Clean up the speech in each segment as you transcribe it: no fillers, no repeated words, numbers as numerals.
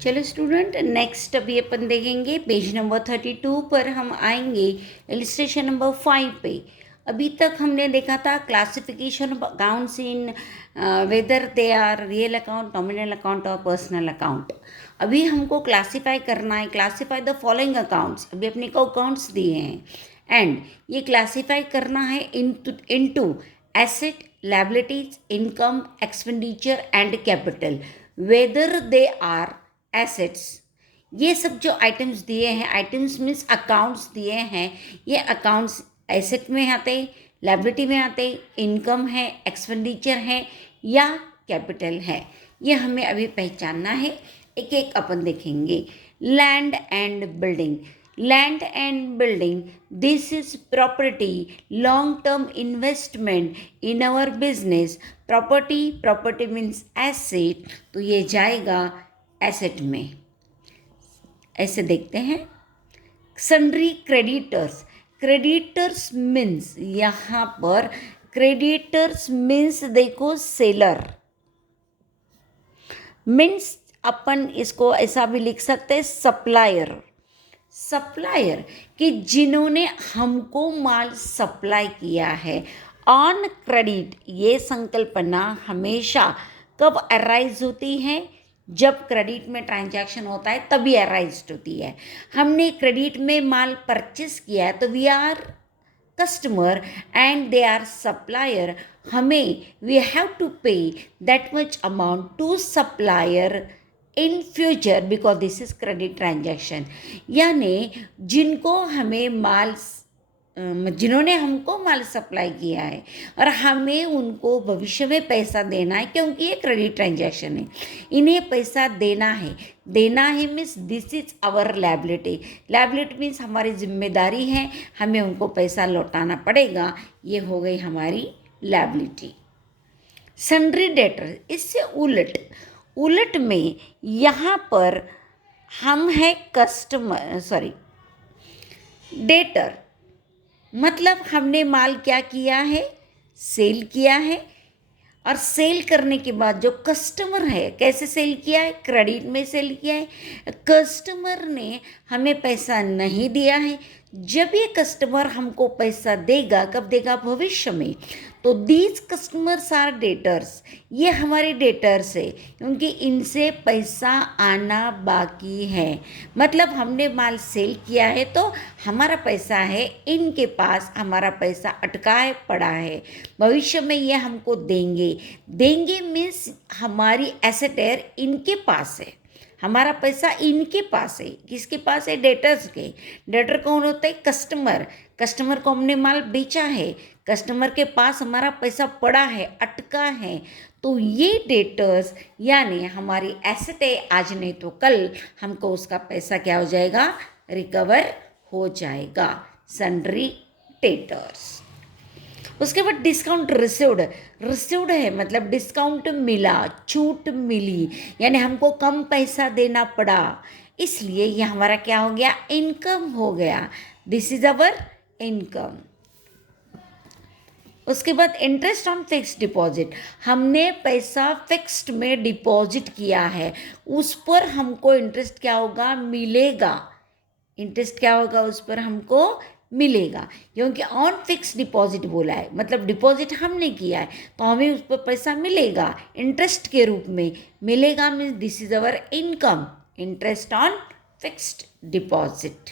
चलो student, next अभी अपन देखेंगे पेज नंबर 32 पर हम आएंगे इलिस्ट्रेशन नंबर 5 पे। अभी तक हमने देखा था classification of accounts in whether they are real account, nominal account और पर्सनल अकाउंट। अभी हमको क्लासीफाई करना है, क्लासीफाई द फॉलोइंग अकाउंट्स। अभी अपने को अकाउंट्स दिए हैं एंड ये क्लासीफाई करना है into asset, liabilities, income, expenditure and capital, whether they are assets. ये सब जो आइटम्स दिए हैं, आइटम्स मीन्स अकाउंट्स दिए हैं, ये अकाउंट्स एसेट में आते, लायबिलिटी में आते, इनकम है, एक्सपेंडिचर है या कैपिटल है। ये हमें अभी पहचानना है, एक एक अपन देखेंगे। Land and building. Land and building, this is property, long term investment in our business. Property means asset, तो ये जाएगा एसेट में। ऐसे देखते हैं। Sundry creditors. क्रेडिटर्स मीन्स, यहाँ पर क्रेडिटर्स मीन्स देखो सेलर, मीन्स अपन इसको ऐसा भी लिख सकते हैं सप्लायर। सप्लायर कि जिन्होंने हमको माल सप्लाई किया है। ऑन क्रेडिट, ये संकल्पना हमेशा कब अराइज होती है? जब क्रेडिट में ट्रांजैक्शन होता है तभी अराइज होती है। हमने क्रेडिट में माल परचेस किया है तो we are customer and they are supplier. हमें we have to pay that much amount to supplier in future because this is credit transaction. यानी जिन्होंने हमको माल सप्लाई किया है और हमें उनको भविष्य में पैसा देना है, क्योंकि ये क्रेडिट ट्रांजैक्शन है, इन्हें पैसा देना है। देना है means this is our liability. Liability means हमारी जिम्मेदारी है, हमें उनको पैसा लौटाना पड़ेगा। ये हो गई हमारी लायबिलिटी। सन्ड्री डेटर, इससे उलट में यहाँ पर हम है डेटर। मतलब हमने माल क्या किया है? सेल किया है। और सेल करने के बाद जो कस्टमर है, कैसे सेल किया है? क्रेडिट में सेल किया है। कस्टमर ने हमें पैसा नहीं दिया है। जब ये कस्टमर हमको पैसा देगा, कब देगा? भविष्य में। तो दीज कस्टमर्स आर डेटर्स, ये हमारे डेटर्स है, क्योंकि इनसे पैसा आना बाकी है। मतलब हमने माल सेल किया है तो हमारा पैसा है इनके पास, हमारा पैसा अटका है, पड़ा है। भविष्य में ये हमको देंगे मीन्स हमारी एसेट है इनके पास है, हमारा पैसा इनके पास है। किसके पास है? डेटर्स के। डेटर कौन होता है? कस्टमर। कस्टमर को हमने माल बेचा है, कस्टमर के पास हमारा पैसा पड़ा है, अटका है। तो ये डेटर्स यानी हमारी एसेट है, आज नहीं तो कल हमको उसका पैसा क्या हो जाएगा? रिकवर हो जाएगा। Sundry debtors. उसके बाद डिस्काउंट रिसीव्ड है, मतलब डिस्काउंट मिला, छूट मिली, यानी हमको कम पैसा देना पड़ा, इसलिए ये हमारा क्या हो गया? इनकम हो गया। This is our income. उसके बाद इंटरेस्ट ऑन फिक्स्ड डिपॉजिट, हमने पैसा फिक्स्ड में डिपॉजिट किया है, उस पर हमको इंटरेस्ट क्या होगा? मिलेगा। इंटरेस्ट क्या होगा? उस पर हमको मिलेगा, क्योंकि ऑन फिक्स डिपॉजिट बोला है, मतलब डिपॉजिट हमने किया है तो हमें उस पर पैसा मिलेगा, इंटरेस्ट के रूप में मिलेगा। Means this is our income, interest on fixed deposit.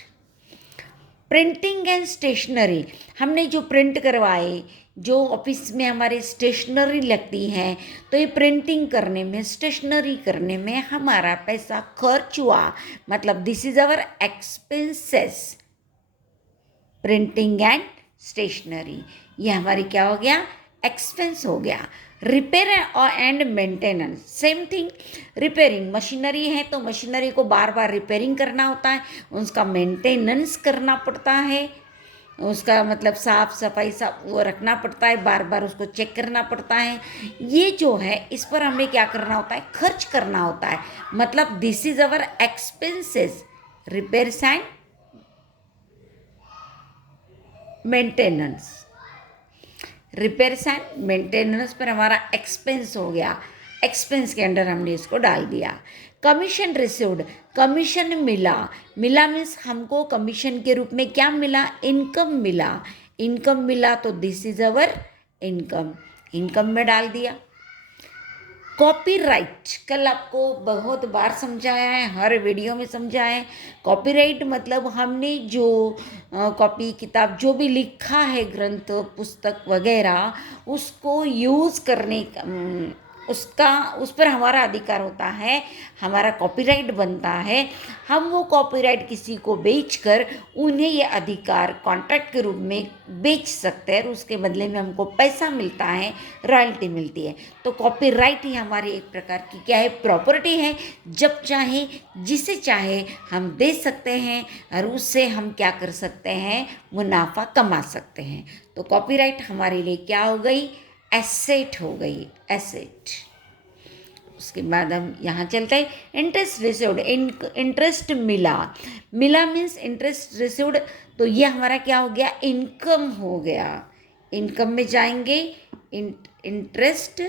Printing and stationery, हमने जो प्रिंट करवाए, जो ऑफिस में हमारे स्टेशनरी लगती हैं, तो ये प्रिंटिंग करने में, स्टेशनरी करने में हमारा पैसा खर्च हुआ, मतलब this is our expenses. Printing and stationery, ये हमारी क्या हो गया? एक्सपेंस हो गया। Repair and maintenance, same thing. Repairing, machinery है तो मशीनरी को बार बार रिपेयरिंग करना होता है, उसका मेंटेनेंस करना पड़ता है, उसका मतलब साफ सफाई सब वो रखना पड़ता है, बार बार उसको चेक करना पड़ता है। ये जो है इस पर हमें क्या करना होता है? खर्च करना होता है, मतलब this is our expenses. Repairs and maintenance, repairs and maintenance पर हमारा एक्सपेंस हो गया। एक्सपेंस के अंडर हमने इसको डाल दिया। कमीशन रिसीव्ड, कमीशन मिला, मिला मीन्स हमको कमीशन के रूप में क्या मिला, इनकम मिला, इनकम मिला तो this is our income, income में डाल दिया। कॉपीराइट, कल आपको बहुत बार समझाया है, हर वीडियो में समझाया है। कॉपीराइट मतलब हमने जो कॉपी किताब जो भी लिखा है, ग्रंथ पुस्तक वगैरह, उसको यूज़ करने का उसका उस पर हमारा अधिकार होता है, हमारा कॉपीराइट बनता है। हम वो कॉपीराइट किसी को बेचकर उन्हें ये अधिकार कॉन्ट्रैक्ट के रूप में बेच सकते हैं और उसके बदले में हमको पैसा मिलता है, रॉयल्टी मिलती है। तो कॉपीराइट ही हमारी एक प्रकार की क्या है, प्रॉपर्टी है। जब चाहे जिसे चाहे हम दे सकते हैं और उससे हम क्या कर सकते हैं, मुनाफा कमा सकते हैं। तो कॉपीराइट हमारे लिए क्या हो गई, एसेट हो गई, एसेट। उसके बाद हम यहाँ चलते हैं, इंटरेस्ट रिसीव्ड, इंटरेस्ट मिला, मिला मीन्स इंटरेस्ट रिसीव्ड, तो ये हमारा क्या हो गया, इनकम हो गया। इनकम में जाएंगे, इंटरेस्ट,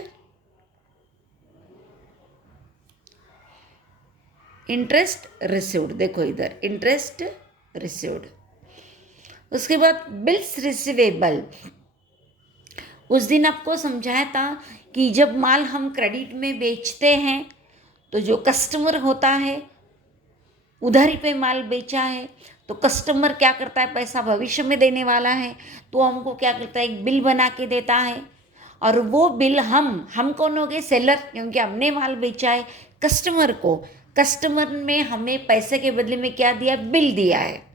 इंटरेस्ट रिसीव्ड, देखो इधर इंटरेस्ट रिसीव्ड। उसके बाद बिल्स रिसीवेबल, उस दिन आपको समझाया था कि जब माल हम क्रेडिट में बेचते हैं तो जो कस्टमर होता है, उधारी पे माल बेचा है तो कस्टमर क्या करता है, पैसा भविष्य में देने वाला है तो हमको क्या करता है, एक बिल बना के देता है। और वो बिल हम कौन हो गए, सेलर, क्योंकि हमने माल बेचा है कस्टमर को। कस्टमर ने हमें पैसे के बदले में क्या दिया, बिल दिया है।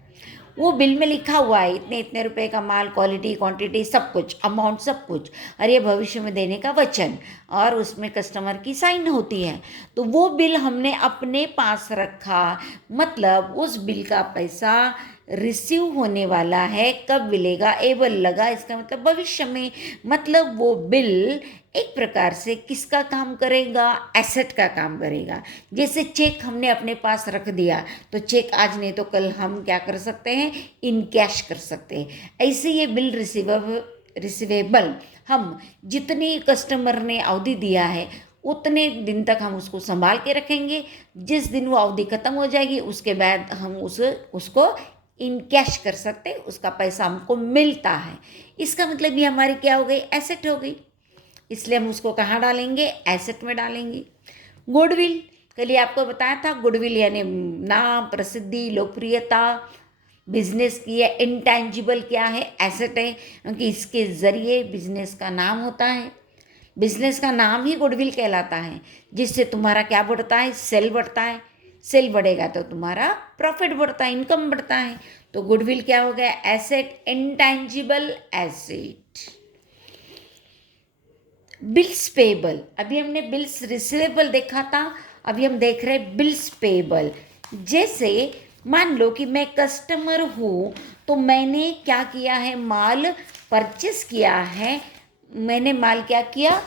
वो बिल में लिखा हुआ है इतने इतने रुपए का माल, क्वालिटी क्वांटिटी सब कुछ, अमाउंट सब कुछ, और ये भविष्य में देने का वचन, और उसमें कस्टमर की साइन होती है। तो वो बिल हमने अपने पास रखा, मतलब उस बिल का पैसा रिसीव होने वाला है। कब मिलेगा, एबल लगा, इसका मतलब भविष्य में। मतलब वो बिल एक प्रकार से किसका काम करेगा, एसेट का काम करेगा। जैसे चेक हमने अपने पास रख दिया तो चेक आज नहीं तो कल हम क्या कर सकते हैं, इन कैश कर सकते हैं। ऐसे ये बिल रिसीवेबल हम जितनी कस्टमर ने अवधि दिया है उतने दिन तक हम उसको संभाल के रखेंगे। जिस दिन वो अवधि खत्म हो जाएगी उसके बाद हम उसको इन कैश कर सकते हैं, उसका पैसा हमको मिलता है। इसका मतलब ये हमारी क्या हो गई, एसेट हो गई। इसलिए हम उसको कहाँ डालेंगे, एसेट में डालेंगे। गुडविल, कल ये आपको बताया था, गुडविल यानी नाम, प्रसिद्धि, लोकप्रियता, बिजनेस की है। इंटेंजिबल क्या है, एसेट है, क्योंकि इसके ज़रिए बिजनेस का नाम होता है। बिजनेस का नाम ही गुडविल कहलाता है, जिससे तुम्हारा क्या बढ़ता है, सेल बढ़ता है। सेल बढ़ेगा तो तुम्हारा प्रॉफिट बढ़ता है, इनकम बढ़ता है। तो गुडविल क्या हो गया, asset, intangible asset. Bills payable, अभी हमने बिल्स रिसीवेबल देखा था, अभी हम देख रहे हैं बिल्स पेबल। जैसे मान लो कि मैं कस्टमर हूँ तो मैंने क्या किया है, माल परचेस किया है। मैंने माल क्या किया,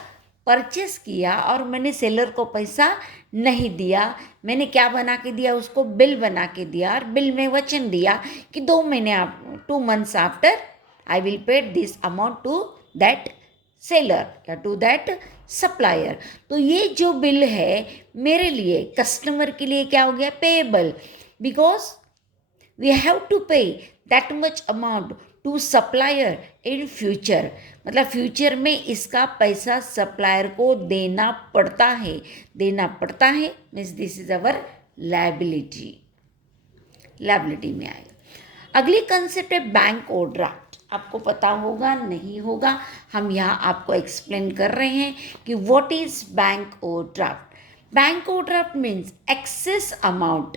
परचेस किया, और मैंने सेलर को पैसा नहीं दिया। मैंने क्या बना के दिया, उसको बिल बना के दिया, और बिल में वचन दिया कि 2 months after I will pay this amount to that seller या टू दैट सप्लायर। तो ये जो बिल है मेरे लिए, कस्टमर के लिए क्या हो गया, payable, because we have to pay that much amount to supplier in future. मतलब फ्यूचर में इसका पैसा सप्लायर को देना पड़ता है, देना पड़ता है means this is our liability, liability में आएगा। अगली कंसेप्ट है बैंक ओवरड्राफ्ट। आपको पता होगा नहीं होगा, हम यहाँ आपको एक्सप्लेन कर रहे हैं कि what is bank overdraft. Bank overdraft means excess amount,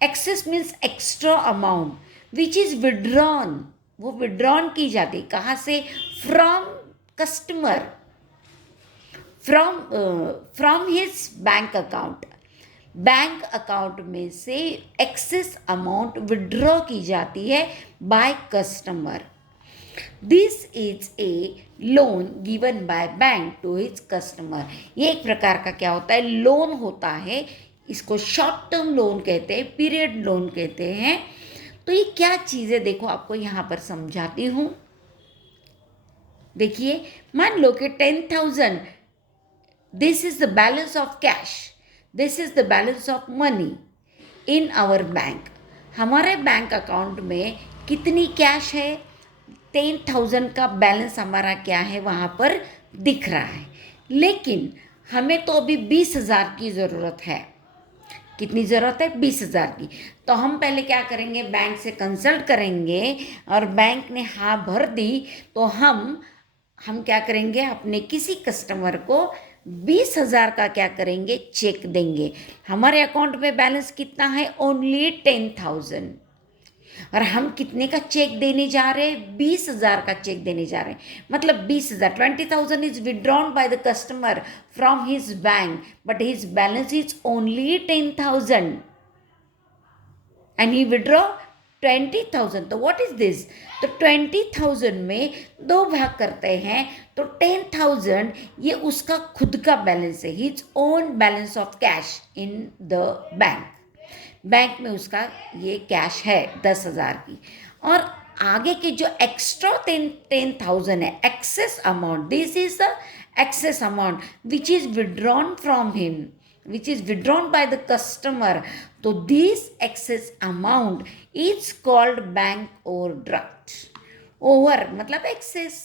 excess means extra amount which is withdrawn, वो विड्रॉन की जाती, कहाँ से, from customer, from his bank account. Bank account में से एक्सेस अमाउंट विड्रॉ की जाती है by customer. This is a loan given by bank to his customer. ये एक प्रकार का क्या होता है, लोन होता है। इसको शॉर्ट टर्म लोन कहते हैं, पीरियड लोन कहते हैं। तो ये क्या चीज़ है, देखो आपको यहाँ पर समझाती हूँ। देखिए मान लो कि 10,000 this is the balance of cash, this is the balance of money in our bank. हमारे बैंक अकाउंट में कितनी कैश है, 10,000 का बैलेंस हमारा क्या है वहाँ पर दिख रहा है। लेकिन हमें तो अभी 20,000 की ज़रूरत है। कितनी ज़रूरत है, 20,000 की। तो हम पहले क्या करेंगे, बैंक से कंसल्ट करेंगे और बैंक ने हाँ भर दी तो हम क्या करेंगे, अपने किसी कस्टमर को 20,000 का क्या करेंगे, चेक देंगे। हमारे अकाउंट में बैलेंस कितना है, ओनली 10,000, और हम कितने का चेक देने जा रहे हैं, 20,000 का चेक देने जा रहे हैं। मतलब 20,000, 20,000 is withdrawn by the customer from his bank, but his balance is only 10,000 and he withdraw 20,000। तो व्हाट इज दिस, तो 20,000 में 2 भाग करते हैं तो 10,000 ये उसका खुद का बैलेंस है, his own balance of cash in the bank. Bank में उसका ये कैश है 10,000 की। और आगे के जो एक्स्ट्रा 10,000 है, excess amount, this is the excess amount which is withdrawn from him, which is withdrawn by the customer. So this excess amount is called bank overdraft. Over मतलब excess,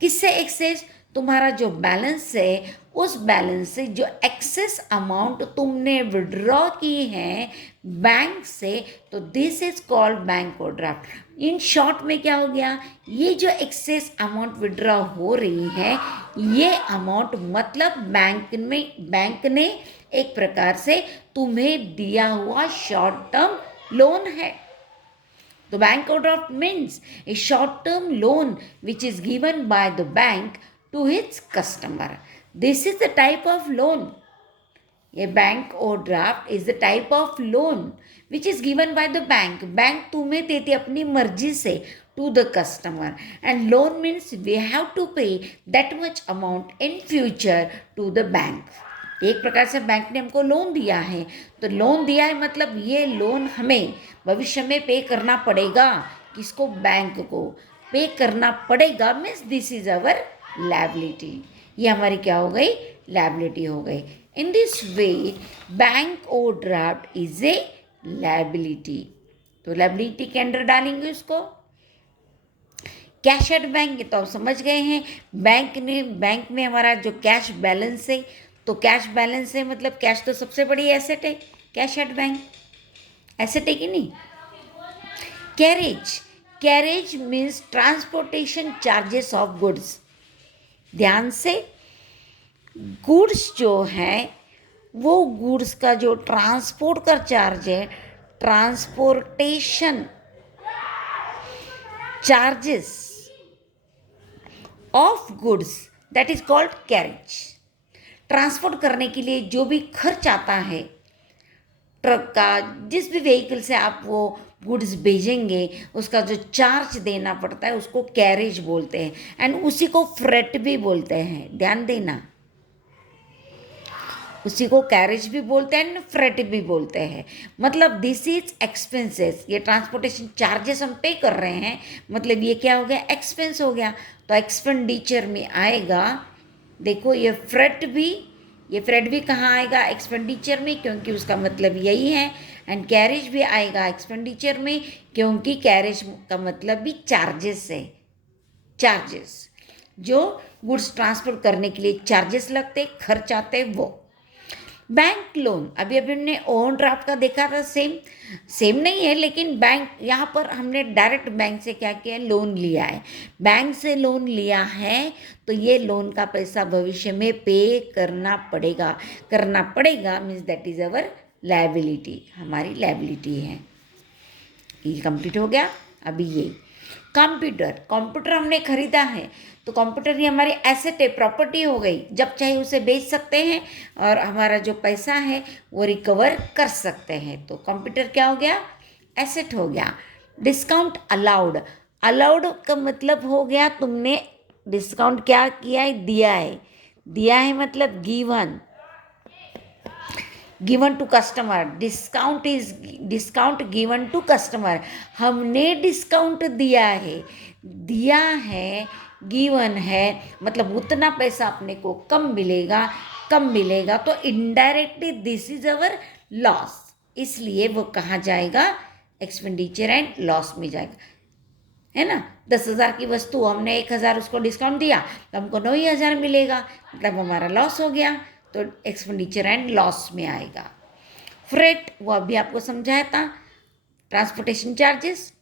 किससे एक्सेस, तुम्हारा जो बैलेंस है उस balance से जो excess amount तुमने withdraw की है बैंक से, तो this is called bank overdraft. In short में क्या हो गया, ये जो एक्सेस अमाउंट विड्रॉ हो रही है ये अमाउंट मतलब बैंक ने एक प्रकार से तुम्हें दिया हुआ शॉर्ट टर्म लोन है। The bank overdraft means a short-term loan which is given by the bank to its customer. This is the type of loan. A bank overdraft is the type of loan which is given by the bank. Bank तुम्हें देती अपनी मर्जी से to the customer. And loan means we have to pay that much amount in future to the bank. एक प्रकार से bank ने हमको लोन दिया है, तो लोन दिया है मतलब ये लोन हमें भविष्य में पे करना पड़ेगा। किसको, बैंक को पे करना पड़ेगा, means this is our liability. ये हमारी क्या हो गई, लायबिलिटी हो गई। In this way bank overdraft is a liability. तो लायबिलिटी के अंडर डालेंगे उसको। कैश एट बैंक, तो आप समझ गए हैं, बैंक में हमारा जो कैश बैलेंस है, तो कैश बैलेंस है मतलब कैश तो सबसे बड़ी एसेट है, कैश एट बैंक एसेट है कि नहीं। Carriage means transportation charges of goods. ध्यान से, गुड्स जो है वो गुड्स का जो ट्रांसपोर्ट का चार्ज है, transportation charges of goods, that is called carriage. Transport करने के लिए जो भी खर्च आता है ट्रक का, जिस भी व्हीकल से आप वो गुड्स भेजेंगे उसका जो चार्ज देना पड़ता है उसको कैरेज बोलते हैं, एंड उसी को फ्रेट भी बोलते हैं। ध्यान देना, उसी को कैरेज भी बोलते हैं एंड फ्रेट भी बोलते हैं। मतलब दिस इज एक्सपेंसेस, ये ट्रांसपोर्टेशन चार्जेस हम पे कर रहे हैं, मतलब ये क्या हो गया, एक्सपेंस हो गया। तो एक्सपेंडिचर में आएगा, देखो ये फ्रेट भी कहाँ आएगा, एक्सपेंडिचर में, क्योंकि उसका मतलब यही है। एंड कैरेज भी आएगा एक्सपेंडिचर में, क्योंकि कैरेज का मतलब भी चार्जेस है। चार्जेस जो गुड्स ट्रांसपोर्ट करने के लिए चार्जेस लगते, खर्च आते, वो। बैंक लोन, अभी हमने ओवरड्राफ्ट का देखा था, सेम नहीं है, लेकिन बैंक यहाँ पर हमने डायरेक्ट बैंक से क्या किया, लोन लिया है। बैंक से लोन लिया है तो ये लोन का पैसा भविष्य में पे करना पड़ेगा means that is our liability, हमारी लायबिलिटी है। ये कंप्लीट हो गया। अभी ये कंप्यूटर हमने खरीदा है तो कंप्यूटर ही हमारी एसेट है, प्रॉपर्टी हो गई, जब चाहे उसे बेच सकते हैं और हमारा जो पैसा है वो रिकवर कर सकते हैं। तो कंप्यूटर क्या हो गया, एसेट हो गया। डिस्काउंट अलाउड का मतलब हो गया तुमने डिस्काउंट क्या किया है, दिया है मतलब given to customer. Discount given to customer, हमने डिस्काउंट दिया है गिवन है, मतलब उतना पैसा अपने को कम मिलेगा, तो indirectly this is our loss, इसलिए वो कहाँ जाएगा, एक्सपेंडिचर एंड लॉस में जाएगा, है ना। 10,000 की वस्तु, हमने 1,000 उसको डिस्काउंट दिया तो हमको 9,000 मिलेगा, मतलब हमारा लॉस हो गया, तो एक्सपेंडिचर एंड लॉस में आएगा। फ्रेट, वो अभी आपको समझाया था, ट्रांसपोर्टेशन चार्जेस।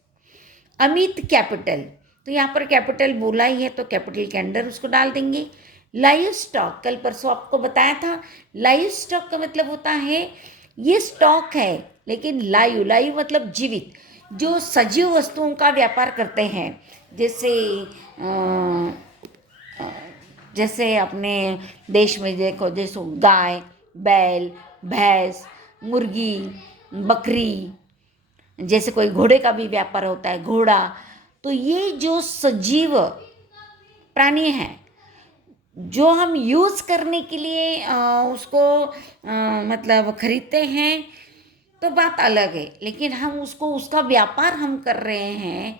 अमित कैपिटल, तो यहाँ पर कैपिटल बोला ही है तो कैपिटल के अंडर उसको डाल देंगे। लाइव स्टॉक, कल परसों आपको बताया था, लाइव स्टॉक का मतलब होता है ये स्टॉक है लेकिन लाइव मतलब जीवित, जो सजीव वस्तुओं का व्यापार करते हैं, जैसे जैसे अपने देश में देखो, जैसे गाय, बैल, भैंस, मुर्गी, बकरी, जैसे कोई घोड़े का भी व्यापार होता है, घोड़ा, तो ये जो सजीव प्राणी हैं जो हम यूज़ करने के लिए उसको मतलब खरीदते हैं तो बात अलग है, लेकिन हम उसको उसका व्यापार हम कर रहे हैं,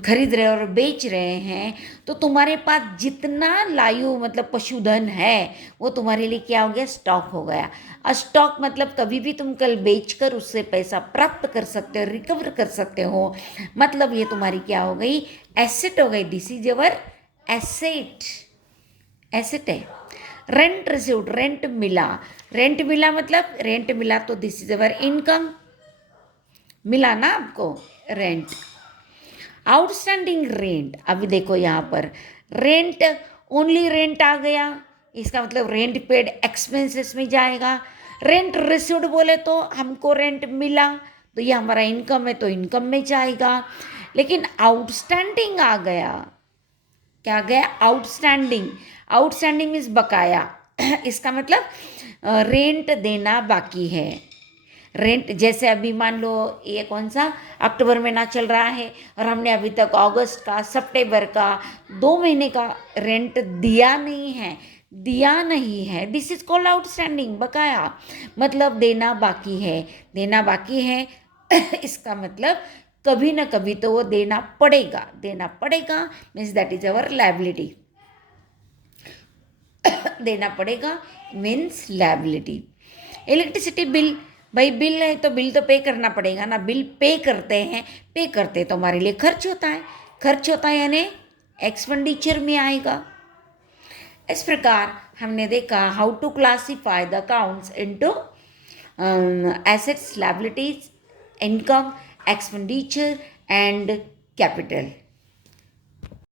खरीद रहे और बेच रहे हैं, तो तुम्हारे पास जितना लायु मतलब पशुधन है वो तुम्हारे लिए क्या हो गया, स्टॉक हो गया। और स्टॉक मतलब कभी भी तुम कल बेचकर उससे पैसा प्राप्त कर सकते हो, रिकवर कर सकते हो, मतलब ये तुम्हारी क्या हो गई, एसेट हो गई। This is our asset, asset है। रेंट रिसीव्ड, रेंट मिला मतलब रेंट मिला तो दिस इज अवर इनकम, मिला ना आपको रेंट। आउटस्टैंडिंग रेंट, अभी देखो यहाँ पर रेंट, ओनली रेंट आ गया, इसका मतलब रेंट पेड एक्सपेंसेस में जाएगा। रेंट रिसीव्ड बोले तो हमको रेंट मिला तो ये हमारा इनकम है तो इनकम में जाएगा। लेकिन आउटस्टैंडिंग आ गया, क्या आ गया, आउटस्टैंडिंग, आउटस्टैंडिंग मीन्स बकाया इसका मतलब रेंट देना बाकी है। रेंट जैसे अभी मान लो ये कौन सा अक्टूबर महीना चल रहा है और हमने अभी तक अगस्त का, सितंबर का 2 महीने का रेंट दिया नहीं है, दिस इज कॉल्ड आउटस्टैंडिंग, बकाया, मतलब देना बाकी है इसका मतलब कभी ना कभी तो वो देना पड़ेगा means that is our liability, देना पड़ेगा मीन्स लायबिलिटी। इलेक्ट्रिसिटी बिल, भाई बिल है तो बिल तो पे करना पड़ेगा ना, बिल पे करते तो हमारे लिए खर्च होता है यानी एक्सपेंडिचर में आएगा। इस प्रकार हमने देखा how to classify the accounts into assets, liabilities, income, expenditure and capital.